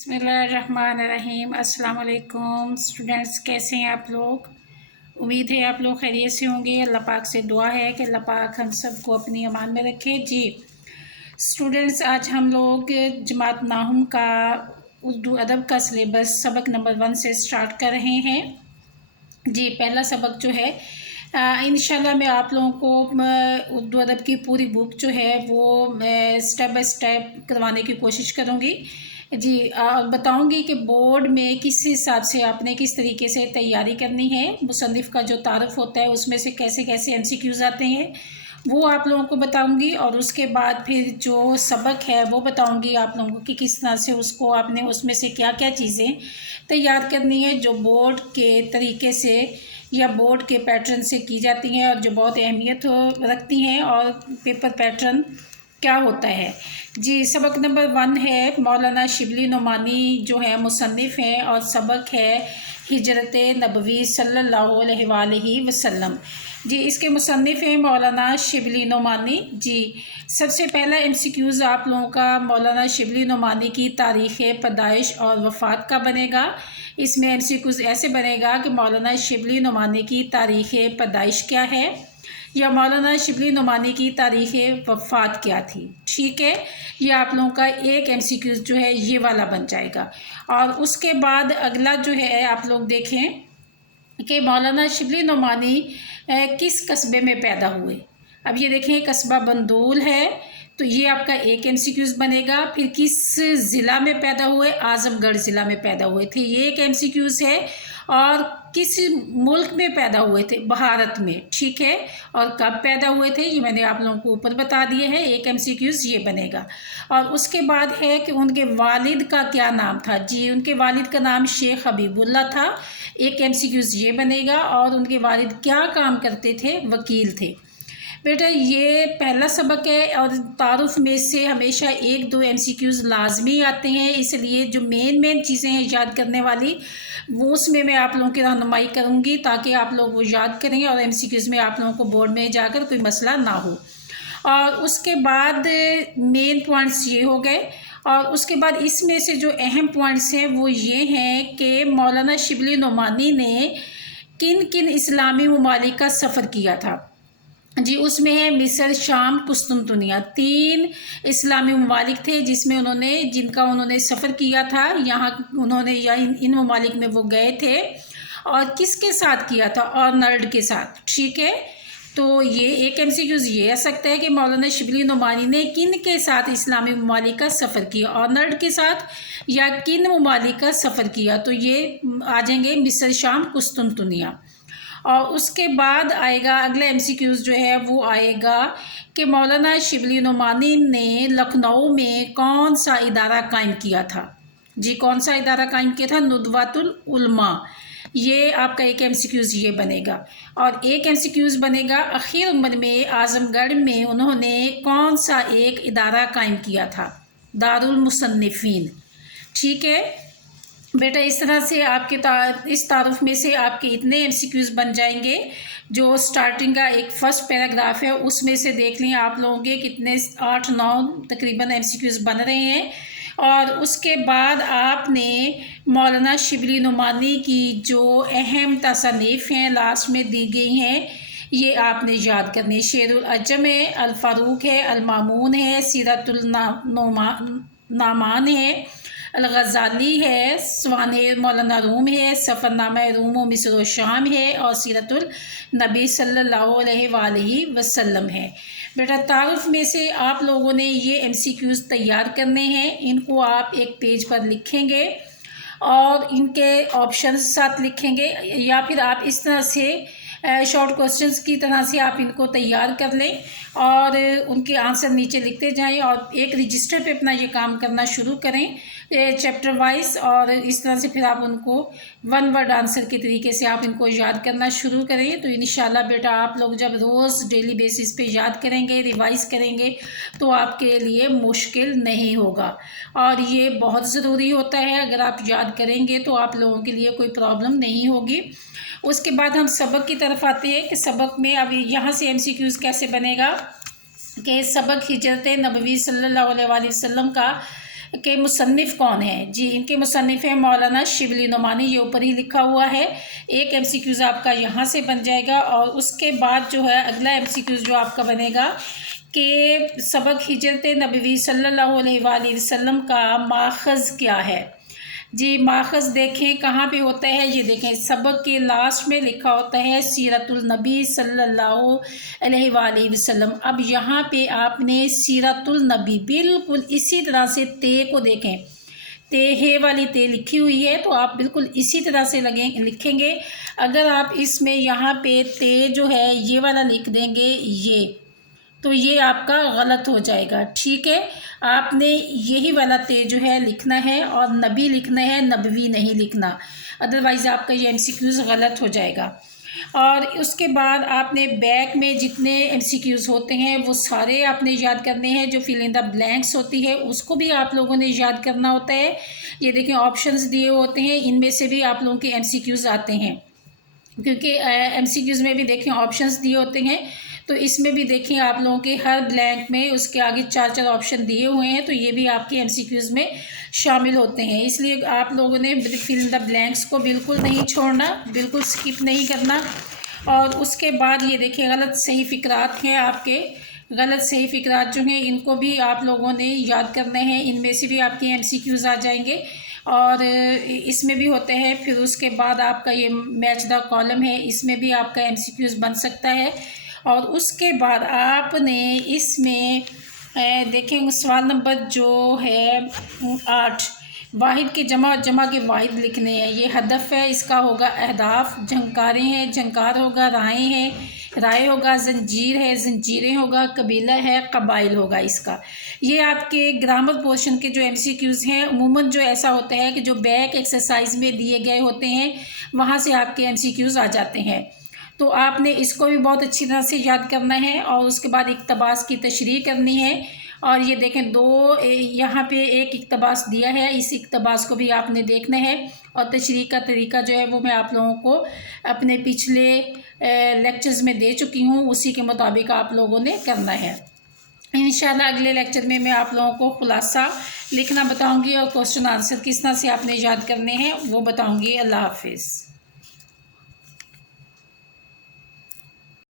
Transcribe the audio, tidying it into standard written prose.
बिस्मिल्लाहिर्रहमानिर्रहीम। अस्सलाम वालेकुम स्टूडेंट्स, कैसे हैं आप लोग। उम्मीद है आप लोग खैरियत से होंगे। अल्लाह पाक से दुआ है कि अल्लाह पाक हम सबको अपनी अमान में रखे। जी स्टूडेंट्स, आज हम लोग जमात नाहुम का उर्दू अदब का सिलेबस सबक नंबर 1 से स्टार्ट कर रहे हैं। जी पहला सबक जो है इंशाल्लाह मैं आप लोगों को उर्दू अदब की पूरी बुक जो है वो स्टेप बाय स्टेप करवाने की कोशिश करूँगी। जी बताऊँगी कि बोर्ड में किस हिसाब से आपने किस तरीके से तैयारी करनी है। मुसन्निफ़ का जो तारुफ़ होता है उसमें से कैसे कैसे MCQs आते हैं वो आप लोगों को बताऊंगी, और उसके बाद फिर जो सबक है वो बताऊंगी आप लोगों को कि किस तरह से उसको आपने उसमें से क्या क्या चीज़ें तैयार करनी है जो बोर्ड के तरीके से या बोर्ड के पैटर्न से की जाती हैं और जो बहुत अहमियत रखती हैं, और पेपर पैटर्न क्या होता है। जी सबक नंबर 1 है, मौलाना शिबली नुमानी जो है मुसन्निफ़ हैं, और सबक है हिजरत नबवी सल्लल्लाहु अलैहि वसल्लम। जी इसके मुसन्निफ़ हैं मौलाना शिबली नुमानी। जी सबसे पहला MCQs आप लोगों का मौलाना शिबली नुमानी की तारीख़ पैदाइश और वफ़ात का बनेगा। इसमें MCQs ऐसे बनेगा कि मौलाना शिबली नुमानी की तारीख़ पैदाइश क्या है, या मौलाना शिबली नुमानी की तारीख़ वफ़ात क्या थी। ठीक है, ये आप लोगों का एक MCQs जो है ये वाला बन जाएगा। और उसके बाद अगला जो है आप लोग देखें कि मौलाना शिबली नुमानी किस कस्बे में पैदा हुए। अब ये देखें कस्बा बंदूल है, तो ये आपका एक MCQs बनेगा। फिर किस ज़िला में पैदा हुए, आज़मगढ़ ज़िला में पैदा हुए थे, ये एक MCQs है। और किस मुल्क में पैदा हुए थे, भारत में। ठीक है, और कब पैदा हुए थे ये मैंने आप लोगों को ऊपर बता दिए हैं, एक MCQs ये बनेगा। और उसके बाद है कि उनके वालिद का क्या नाम था। जी उनके वालिद का नाम शेख हबीबुल्ला था, एक MCQs ये बनेगा। और उनके वालिद क्या काम करते थे, वकील थे। बेटा ये पहला सबक है, और तारुफ में से हमेशा 1-2 MCQs लाजमी आते हैं, इसलिए जो मेन चीज़ें हैं याद करने वाली वो उसमें मैं आप लोगों की रहनुमाई करूँगी ताकि आप लोग वो याद करें और MCQs में आप लोगों को बोर्ड में जाकर कोई मसला ना हो। और उसके बाद मेन पॉइंट्स ये हो गए। और उसके बाद इसमें से जो अहम पॉइंट्स हैं वो ये हैं कि मौलाना शिबली नुमानी ने किन किन इस्लामी ममालिक का सफ़र किया था। जी उसमें है मिस्र, शाम, कुस्तुनतुनिया, 3 इस्लामी ममालिक थे जिनका उन्होंने सफ़र किया था। यहाँ उन्होंने या इन ममालिक में वो गए थे, और किसके साथ किया था, आर्नल्ड के साथ। ठीक है, तो ये एक MCQs ये आ सकता है कि मौलाना शिबली नुमानी ने किन के साथ इस्लामी ममालिक का सफ़र किया, आर्नल्ड के साथ या किन ममालिक का सफ़र किया। तो ये आ जाएंगे मिस्र, शाम, कुस्तुनतुनिया। और उसके बाद आएगा अगला MCQs जो है वो आएगा कि मौलाना शिबली नुमानी ने लखनऊ में कौन सा इदारा कायम किया था। जी कौन सा इदारा कायम किया था, नुदवतुल उलमा। ये आपका एक MCQs ये बनेगा। और एक MCQs बनेगा आखिर उम्र में आज़मगढ़ में उन्होंने कौन सा एक इदारा कायम किया था, दारुल मुसन्निफ़ीन। ठीक है बेटा, इस तरह से आपके इस तारुफ में से आपके इतने MCQs बन जाएंगे। जो स्टार्टिंग का एक फ़र्स्ट पैराग्राफ है उसमें से देख लें आप लोगों के कितने 8-9 तकरीबन MCQs बन रहे हैं। और उसके बाद आपने मौलाना शिबली नुमानी की जो अहम तसनीफ़ हैं लास्ट में दी गई हैं ये आपने याद करनी है। शेरुल अजम है, अल फ़ारूक है, अल मामून है, सीरतुल नामान है, अल-ग़ज़ाली है, स्वाने मौलाना रूम है, सफ़रनामा रूम व मिस्र व शाम है, और सीरतुल नबी सल्लल्लाहु अलैहि वसल्लम है। बेटा तारुफ में से आप लोगों ने ये MCQs तैयार करने हैं। इनको आप एक पेज पर लिखेंगे और इनके ऑप्शंस साथ लिखेंगे, या फिर आप इस तरह से शॉर्ट क्वेश्चंस की तरह से आप इनको तैयार कर लें और उनके आंसर नीचे लिखते जाएं, और एक रजिस्टर पे अपना ये काम करना शुरू करें चैप्टर वाइज। और इस तरह से फिर आप उनको 1 वर्ड आंसर के तरीके से आप इनको याद करना शुरू करें। तो इंशाल्लाह बेटा आप लोग जब रोज़ डेली बेसिस पे याद करेंगे, रिवाइज़ करेंगे, तो आपके लिए मुश्किल नहीं होगा। और ये बहुत ज़रूरी होता है, अगर आप याद करेंगे तो आप लोगों के लिए कोई प्रॉब्लम नहीं होगी। उसके बाद हम सबक की तरफ आते हैं कि सबक में अब यहाँ से MCQs कैसे बनेगा कि सबक हिजरत नबवी सल्लल्लाहु अलैहि वसल्लम का के मुसन्निफ़ कौन है? जी, इनके मुसन्निफ़ हैं मौलाना शिबली नोमानी, ये ऊपर ही लिखा हुआ है। एक MCQs आपका यहाँ से बन जाएगा। और उसके बाद जो है अगला MCQs जो आपका बनेगा कि सबक हिजरत नबवी सल्लल्लाहु अलैहि वसल्लम का माखज़ क्या है? जी, माखज़ देखें कहाँ पे होता है, ये देखें सबक के लास्ट में लिखा होता है सीरतुल नबी सल्लल्लाहु अलैहि वसल्लम। अब यहाँ पे आपने सीरतुल नबी बिल्कुल इसी तरह से ते को देखें, ते हे वाली ते लिखी हुई है, तो आप बिल्कुल इसी तरह से लिखेंगे। अगर आप इसमें यहाँ पे ते जो है ये वाला लिख देंगे ये, तो ये आपका गलत हो जाएगा। ठीक है, आपने यही वाला ते जो है लिखना है और नबी लिखना है, नबवी नहीं लिखना, अदरवाइज़ आपका ये MCQs गलत हो जाएगा। और उसके बाद आपने बैक में जितने MCQs होते हैं वो सारे आपने याद करने हैं। जो फिल इन द ब्लैंक्स होती है उसको भी आप लोगों ने याद करना होता है। ये देखें ऑप्शंस दिए होते हैं, इनमें से भी आप लोगों के MCQs आते हैं, क्योंकि MCQs में भी देखें ऑप्शंस दिए होते हैं। तो इसमें भी देखिए आप लोगों के हर ब्लैंक में उसके आगे 4 ऑप्शन दिए हुए हैं, तो ये भी आपके MCQs में शामिल होते हैं। इसलिए आप लोगों ने फिल इन द ब्लैंक्स को बिल्कुल नहीं छोड़ना, बिल्कुल स्किप नहीं करना। और उसके बाद ये देखिए गलत सही फ़िक्रात हैं आपके, गलत सही फ़िक्रात जो हैं इनको भी आप लोगों ने याद करने हैं। इनमें से भी आपके MCQs आ जाएंगे और इसमें भी होते हैं। फिर उसके बाद आपका ये मैच द कॉलम है, इसमें भी आपका MCQs बन सकता है। और उसके बाद आपने इसमें देखें सवाल नंबर जो है 8, वाहिद के जमा के वाहिद लिखने हैं। ये हदफ है, इसका होगा अहदाफ। झंकारें हैं, झंकार होगा। राहें हैं, राय होगा। जंजीर है, जंजीरें होगा। कबीला है, कबाइल होगा इसका। ये आपके ग्रामर पोर्शन के जो MCQs हैं अमूमन जो ऐसा होता है कि जो बैक एक्सरसाइज में दिए गए होते हैं वहाँ से आपके MCQs आ जाते हैं। तो आपने इसको भी बहुत अच्छी तरह से याद करना है। और उसके बाद इक़्तिबास की तशरीह करनी है। और ये देखें 2 यहाँ पे एक इक़्तिबास दिया है, इस इक़्तिबास को भी आपने देखना है। और तशरीह का तरीका जो है वो मैं आप लोगों को अपने पिछले लेक्चर्स में दे चुकी हूँ, उसी के मुताबिक आप लोगों ने करना है। इंशाल्लाह अगले लेक्चर में मैं आप लोगों को खुलासा लिखना बताऊँगी और क्वेश्चन आंसर किस तरह से आपने याद करने हैं वो बताऊँगी। अल्लाह हाफिज़।